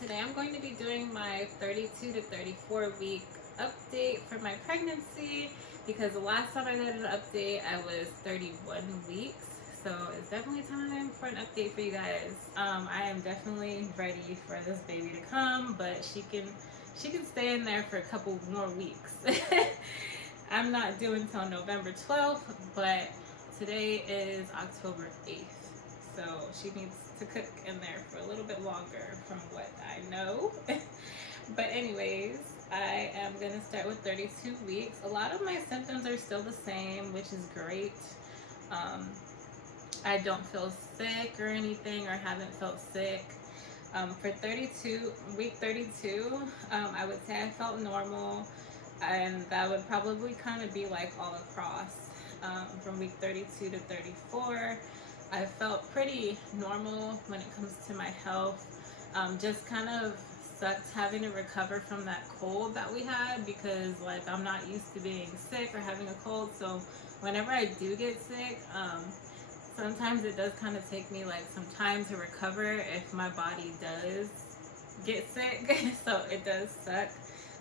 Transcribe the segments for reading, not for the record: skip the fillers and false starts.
Today I'm going to be doing my 32 to 34 week update for my pregnancy, because the last time I did an update I was 31 weeks, so it's definitely time for an update for you guys. I am definitely ready for this baby to come, but she can stay in there for a couple more weeks. I'm not due until November 12th, but today is October 8th. So she needs to cook in there for a little bit longer from what I know. But anyways, I am going to start with 32 weeks. A lot of my symptoms are still the same, which is great. I don't feel sick or anything, or haven't felt sick. For week 32, I would say I felt normal, and that would probably kind of be like all across. From week 32 to 34, I felt pretty normal when it comes to my health. Just kind of sucked having to recover from that cold that we had, because like I'm not used to being sick or having a cold. So whenever I do get sick, sometimes it does kind of take me like some time to recover if my body does get sick. So it does suck.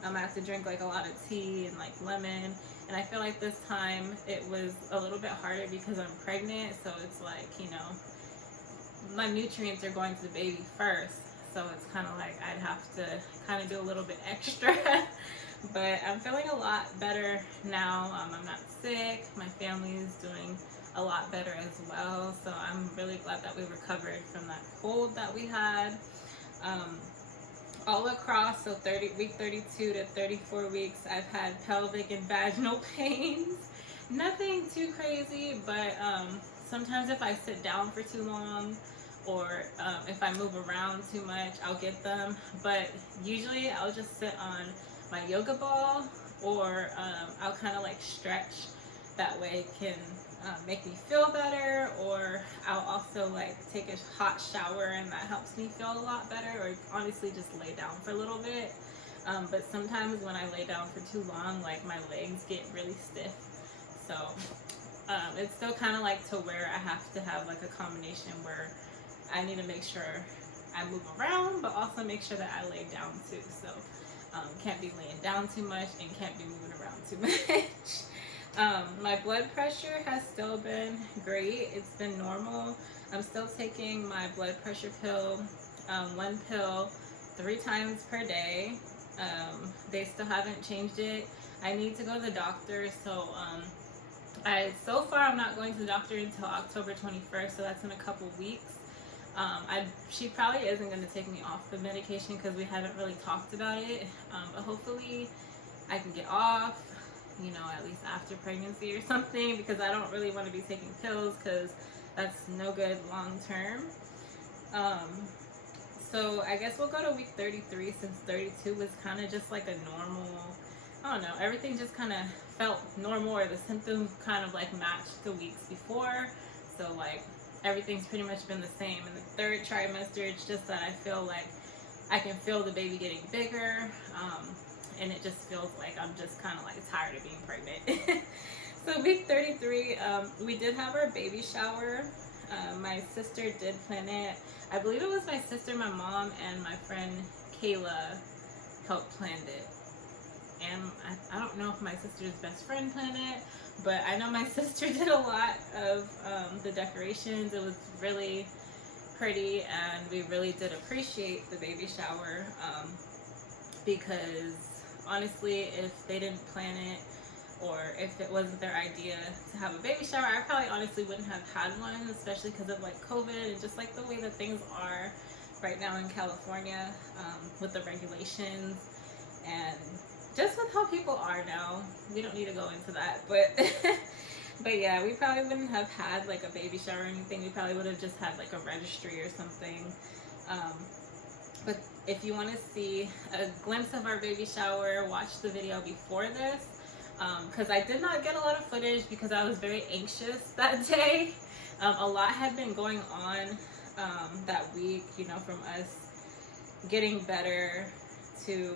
I have to drink like a lot of tea and like lemon. And I feel like this time it was a little bit harder because I'm pregnant. So it's like, you know, my nutrients are going to the baby first. So it's kind of like I'd have to kind of do a little bit extra. But I'm feeling a lot better now. I'm not sick. My family is doing a lot better as well. So I'm really glad that we recovered from that cold that we had. All across, so week 32 to 34 weeks, I've had pelvic and vaginal pains. Nothing too crazy, but sometimes if I sit down for too long, or if I move around too much, I'll get them. But usually I'll just sit on my yoga ball, or I'll kind of like stretch. That way it can make me feel better, or I'll also like take a hot shower and that helps me feel a lot better, or honestly just lay down for a little bit. But sometimes when I lay down for too long, like my legs get really stiff. So it's still kind of like to where I have to have like a combination where I need to make sure I move around, but also make sure that I lay down too. So can't be laying down too much and can't be moving around too much. My blood pressure has still been great. It's been normal. I'm still taking my blood pressure pill, one pill 3 times per day. They still haven't changed it. I need to go to the doctor, so so far I'm not going to the doctor until October 21st, so that's in a couple weeks. She probably isn't going to take me off the medication because we haven't really talked about it, but hopefully I can get off, you know, at least after pregnancy or something, because I don't really want to be taking pills because that's no good long term. So I guess we'll go to week 33, since 32 was kind of just like a normal, I don't know, everything just kind of felt normal, or the symptoms kind of like matched the weeks before. So like everything's pretty much been the same. In the 3rd trimester, it's just that I feel like I can feel the baby getting bigger, and it just feels like I'm just kind of like tired of being pregnant. So week 33, we did have our baby shower. My sister did plan it. I believe it was my sister, my mom, and my friend Kayla helped plan it. And I don't know if my sister's best friend planned it, but I know my sister did a lot of the decorations. It was really pretty, and we really did appreciate the baby shower, because honestly, if they didn't plan it, or if it wasn't their idea to have a baby shower, I probably honestly wouldn't have had one, especially because of like COVID and just like the way that things are right now in California, with the regulations and just with how people are now. We don't need to go into that, but yeah, we probably wouldn't have had like a baby shower or anything. We probably would have just had like a registry or something. But if you want to see a glimpse of our baby shower, watch the video before this, because I did not get a lot of footage because I was very anxious that day. A lot had been going on that week, you know, from us getting better to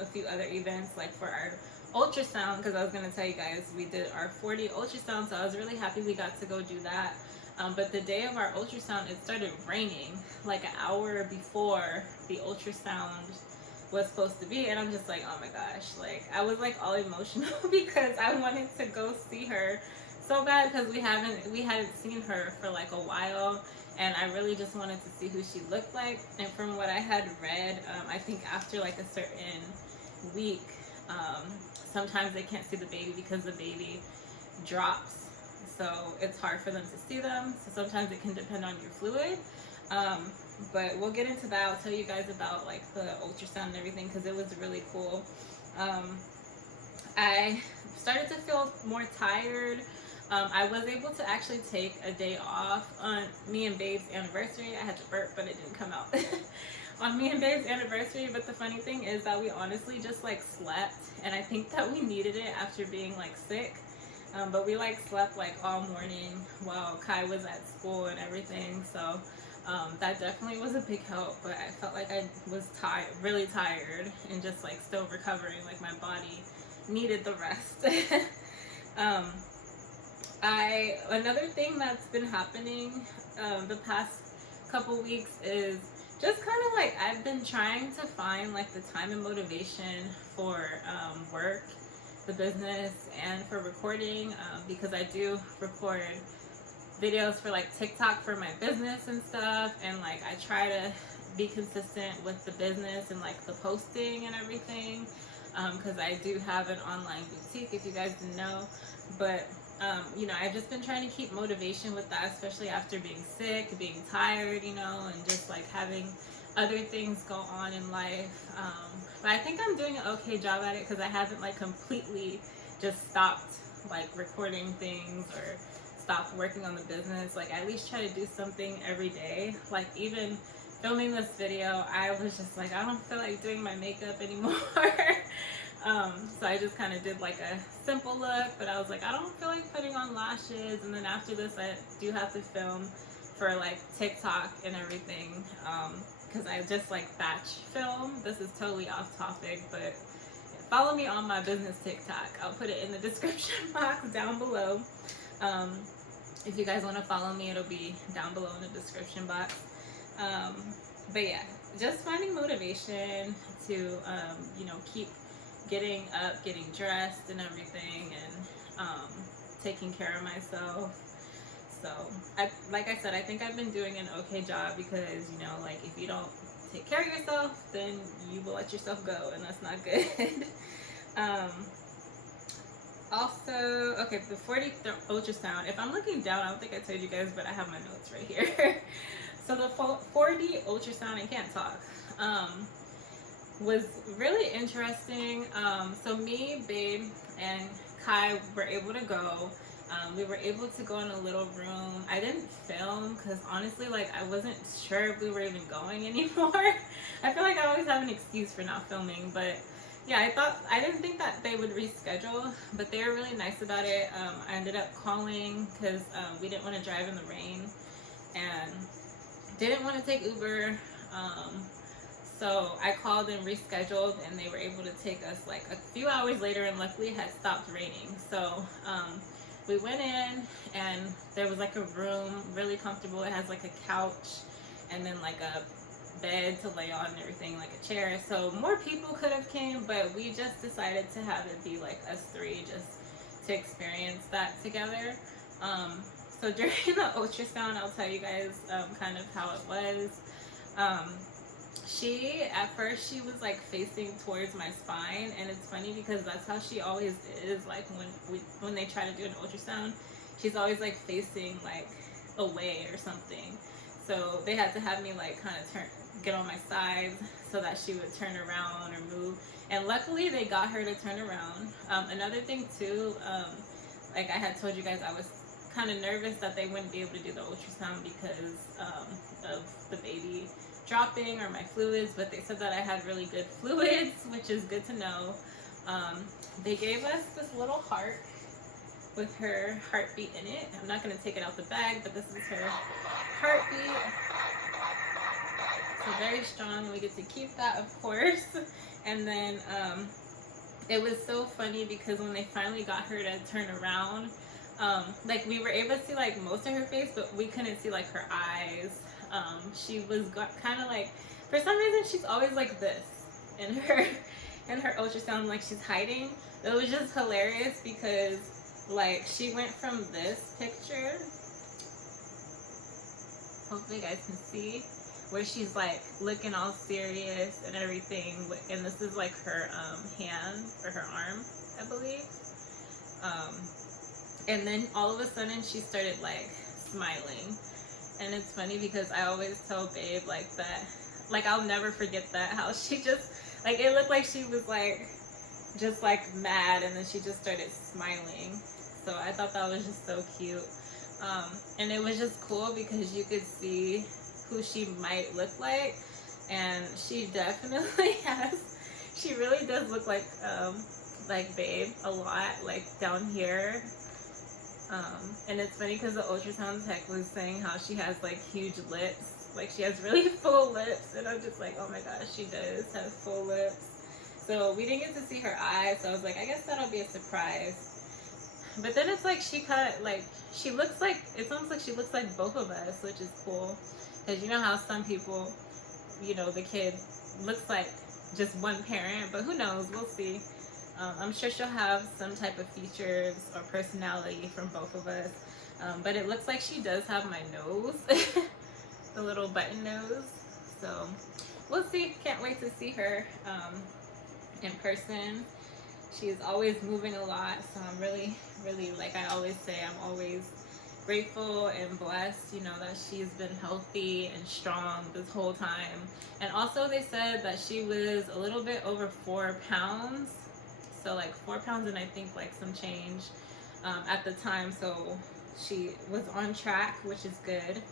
a few other events, like for our ultrasound, because I was going to tell you guys, we did our 4D ultrasound, so I was really happy we got to go do that. But the day of our ultrasound, it started raining like an hour before the ultrasound was supposed to be, and I'm just like, oh my gosh, like I was like all emotional because I wanted to go see her so bad, because we hadn't seen her for like a while, and I really just wanted to see who she looked like. And from what I had read, I think after like a certain week, sometimes they can't see the baby because the baby drops, so it's hard for them to see them. So sometimes it can depend on your fluid. But we'll get into that. I'll tell you guys about like the ultrasound and everything, because it was really cool. I started to feel more tired. I was able to actually take a day off on me and Babe's anniversary. I had to burp, but it didn't come out. On me and Babe's anniversary. But the funny thing is that we honestly just like slept, and I think that we needed it after being like sick. But we like slept like all morning while Kai was at school and everything. So that definitely was a big help. But I felt like I was tired, really tired, and just like still recovering. Like my body needed the rest. Another thing that's been happening the past couple weeks is just kind of like I've been trying to find like the time and motivation for work, the business, and for recording, because I do record videos for like TikTok for my business and stuff, and like I try to be consistent with the business and like the posting and everything, because I do have an online boutique, if you guys didn't know. But you know, I've just been trying to keep motivation with that, especially after being sick, being tired, you know, and just like having other things go on in life. But I think I'm doing an okay job at it, because I haven't like completely just stopped like recording things or stopped working on the business. Like I at least try to do something every day. Like even filming this video, I was just like, I don't feel like doing my makeup anymore. So I just kind of did like a simple look, but I was like, I don't feel like putting on lashes. And then after this, I do have to film for like TikTok and everything, because I just like batch film. This is totally off topic, but follow me on my business TikTok. I'll put it in the description box down below. If you guys want to follow me, it'll be down below in the description box. But yeah, just finding motivation to you know, keep getting up, getting dressed and everything, and taking care of myself. So like I said, I think I've been doing an okay job, because you know, like if you don't take care of yourself, then you will let yourself go, and that's not good. Also, okay, the 40th ultrasound, if I'm looking down, I don't think I told you guys, but I have my notes right here. So the 4D ultrasound, I can't talk, was really interesting. So me, Babe, and Kai were able to go. We were able to go in a little room. I didn't film because honestly, like I wasn't sure if we were even going anymore. I feel like I always have an excuse for not filming, but yeah, I didn't think that they would reschedule, but they were really nice about it. I ended up calling because we didn't want to drive in the rain and didn't want to take Uber. So I called and rescheduled, and they were able to take us like a few hours later, and luckily it had stopped raining. So we went in, and there was like a room, really comfortable. It has like a couch and then like a bed to lay on and everything, like a chair. So more people could have came, but we just decided to have it be like us three, just to experience that together. So during the ultrasound, I'll tell you guys kind of how it was. At first she was like facing towards my spine, and it's funny because that's how she always is. Like when they try to do an ultrasound, she's always like facing like away or something. So they had to have me like kind of get on my sides so that she would turn around or move. And luckily they got her to turn around. Another thing too, like I had told you guys, I was kind of nervous that they wouldn't be able to do the ultrasound because of the baby dropping or my fluids, but they said that I had really good fluids, which is good to know. They gave us this little heart with her heartbeat in it. I'm not going to take it out the bag, but this is her heartbeat. So very strong, and we get to keep that, of course. And then it was so funny because when they finally got her to turn around, Like we were able to see like most of her face, but we couldn't see like her eyes. She was kind of like, for some reason she's always like this in her in her ultrasound, like she's hiding. It was just hilarious because like she went from this picture, hopefully you guys can see, where she's like looking all serious and everything, and this is like her hand or her arm, I believe. And then all of a sudden she started like smiling. And it's funny because I always tell Babe like that, like I'll never forget that, how she just, like it looked like she was like, just like mad, and then she just started smiling. So I thought that was just so cute. And it was just cool because you could see who she might look like. And she definitely has, she really does look like Babe a lot, like down here. And it's funny because the ultrasound tech was saying how she has like huge lips, like she has really full lips, and I'm just like, oh my gosh, she does have full lips. So we didn't get to see her eyes, so I was like, I guess that'll be a surprise. But then it's like she kind of like, she looks like, it's almost like she looks like both of us, which is cool. Because you know how some people, you know, the kid looks like just one parent, but who knows, we'll see. I'm sure she'll have some type of features or personality from both of us. But it looks like she does have my nose, the little button nose. So we'll see. Can't wait to see her in person. She's always moving a lot, so I'm really, really, like I always say, I'm always grateful and blessed, you know, that she's been healthy and strong this whole time. And also they said that she was a little bit over 4 pounds. So like 4 pounds and I think like some change at the time. So she was on track, which is good.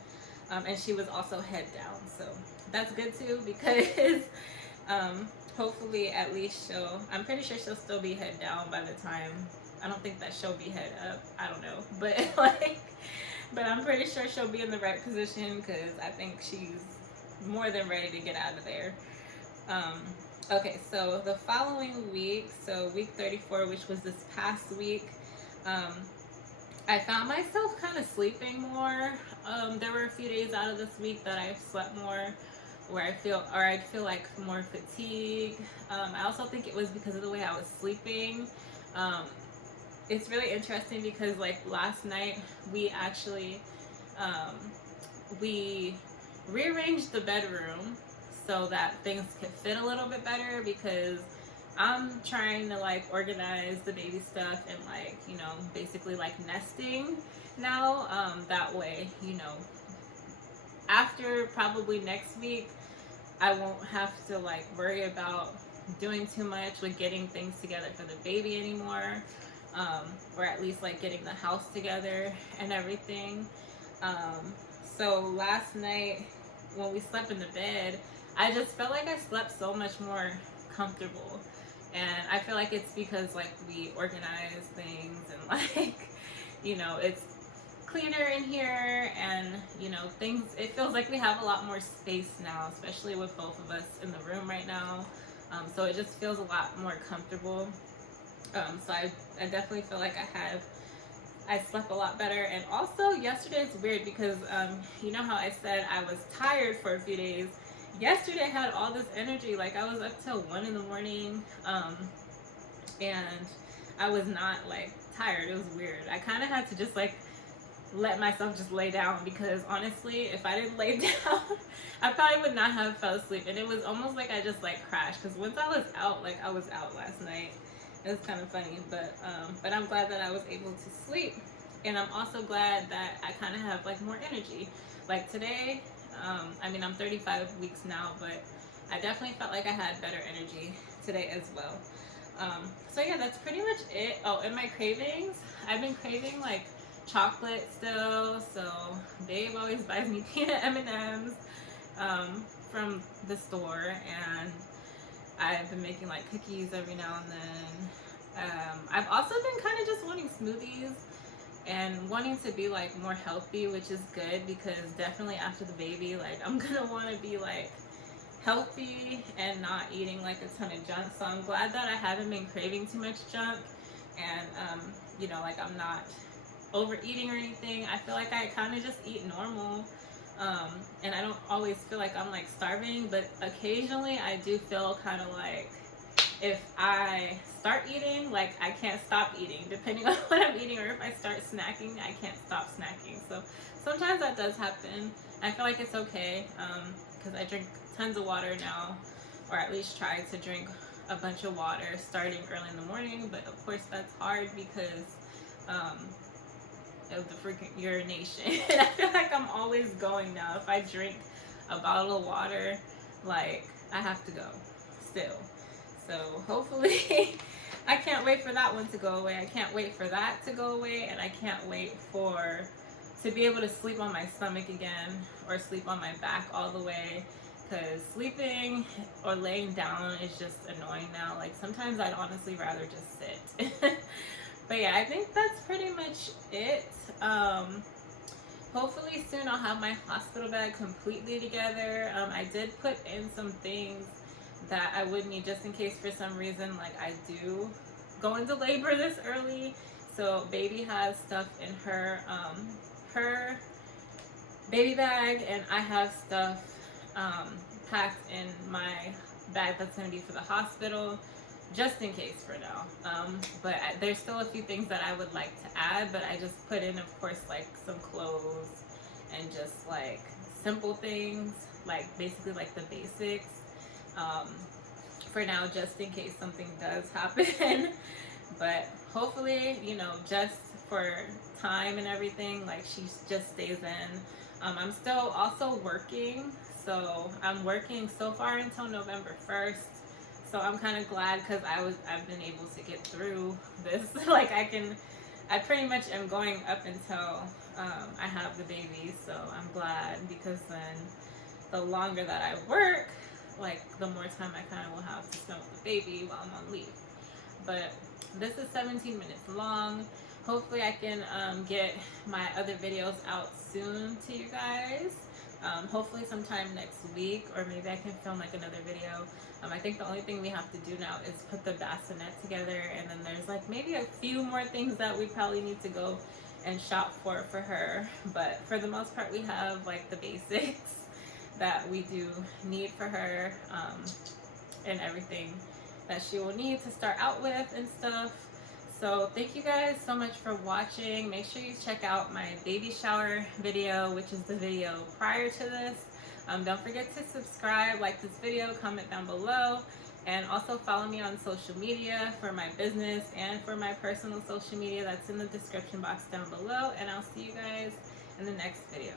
And she was also head down. So that's good too, because hopefully at least I'm pretty sure she'll still be head down by the time. I don't think that she'll be head up. I don't know. But like, but I'm pretty sure she'll be in the right position, because I think she's more than ready to get out of there. Okay, so the following week, so week 34, which was this past week, I found myself kind of sleeping more. There were a few days out of this week that I slept more, where I'd feel like more fatigue. I also think it was because of the way I was sleeping. It's really interesting because like last night we actually we rearranged the bedroom so that things could fit a little bit better, because I'm trying to like organize the baby stuff and like, you know, basically like nesting now. That way, you know, after probably next week, I won't have to like worry about doing too much with getting things together for the baby anymore. Or at least like getting the house together and everything. So last night when we slept in the bed, I just felt like I slept so much more comfortable. And I feel like it's because like we organize things and like, you know, it's cleaner in here, and you know, things, it feels like we have a lot more space now, especially with both of us in the room right now. So it just feels a lot more comfortable. So I definitely feel like I slept a lot better. And also yesterday, it's weird because you know how I said I was tired for a few days. Yesterday I had all this energy, like I was up till 1 in the morning, and I was not like tired. It was weird. I kind of had to just like let myself just lay down, because honestly, if I didn't lay down, I probably would not have fell asleep. And it was almost like I just like crashed, because once I was out, like I was out last night. It was kind of funny, but I'm glad that I was able to sleep. And I'm also glad that I kind of have like more energy. Like today, I mean, I'm 35 weeks now, but I definitely felt like I had better energy today as well. So yeah, that's pretty much it. Oh, and my cravings, I've been craving like chocolate still. So Babe always buys me peanut M&Ms from the store, and I've been making like cookies every now and then. I've also been kind of just wanting smoothies and wanting to be like more healthy, which is good, because definitely after the baby, like I'm gonna want to be like healthy and not eating like a ton of junk. So I'm glad that I haven't been craving too much junk, and you know, like I'm not overeating or anything. I feel like I kind of just eat normal. And I don't always feel like I'm like starving, but occasionally I do feel kind of like if I start eating, like I can't stop eating depending on what I'm eating, or if I start snacking, I can't stop snacking. So sometimes that does happen. I feel like it's okay because I drink tons of water now, or at least try to drink a bunch of water starting early in the morning. But of course that's hard because of the freaking urination. I feel like I'm always going now. If I drink a bottle of water, like I have to go still. So hopefully I can't wait for that one to go away. I can't wait for that to go away, and I can't wait to be able to sleep on my stomach again, or sleep on my back all the way, because sleeping or laying down is just annoying now. Like sometimes I'd honestly rather just sit. But yeah, I think that's pretty much it. Hopefully soon I'll have my hospital bag completely together. I did put in some things that I would need just in case for some reason like I do go into labor this early. So baby has stuff in her baby bag, and I have stuff packed in my bag that's going to be for the hospital, just in case for now. But there's still a few things that I would like to add, but I just put in, of course, like some clothes and just like simple things, like basically like the basics, for now, just in case something does happen. But hopefully, you know, just for time and everything, like she just stays in. I'm still also working, so I'm working so far until November 1st. So I'm kind of glad because I've been able to get through this. Like I pretty much am going up until I have the baby. So I'm glad, because then the longer that I work, like the more time I kind of will have to spend with the baby while I'm on leave. But this is 17 minutes long. Hopefully I can get my other videos out soon to you guys. Hopefully sometime next week, or maybe I can film like another video. I think the only thing we have to do now is put the bassinet together, and then there's like maybe a few more things that we probably need to go and shop for her. But for the most part, we have like the basics that we do need for her, and everything that she will need to start out with and stuff. So thank you guys so much for watching. Make sure you check out my baby shower video, which is the video prior to this. Don't forget to subscribe, like this video, comment down below, and also follow me on social media for my business and for my personal social media. That's in the description box down below, and I'll see you guys in the next video.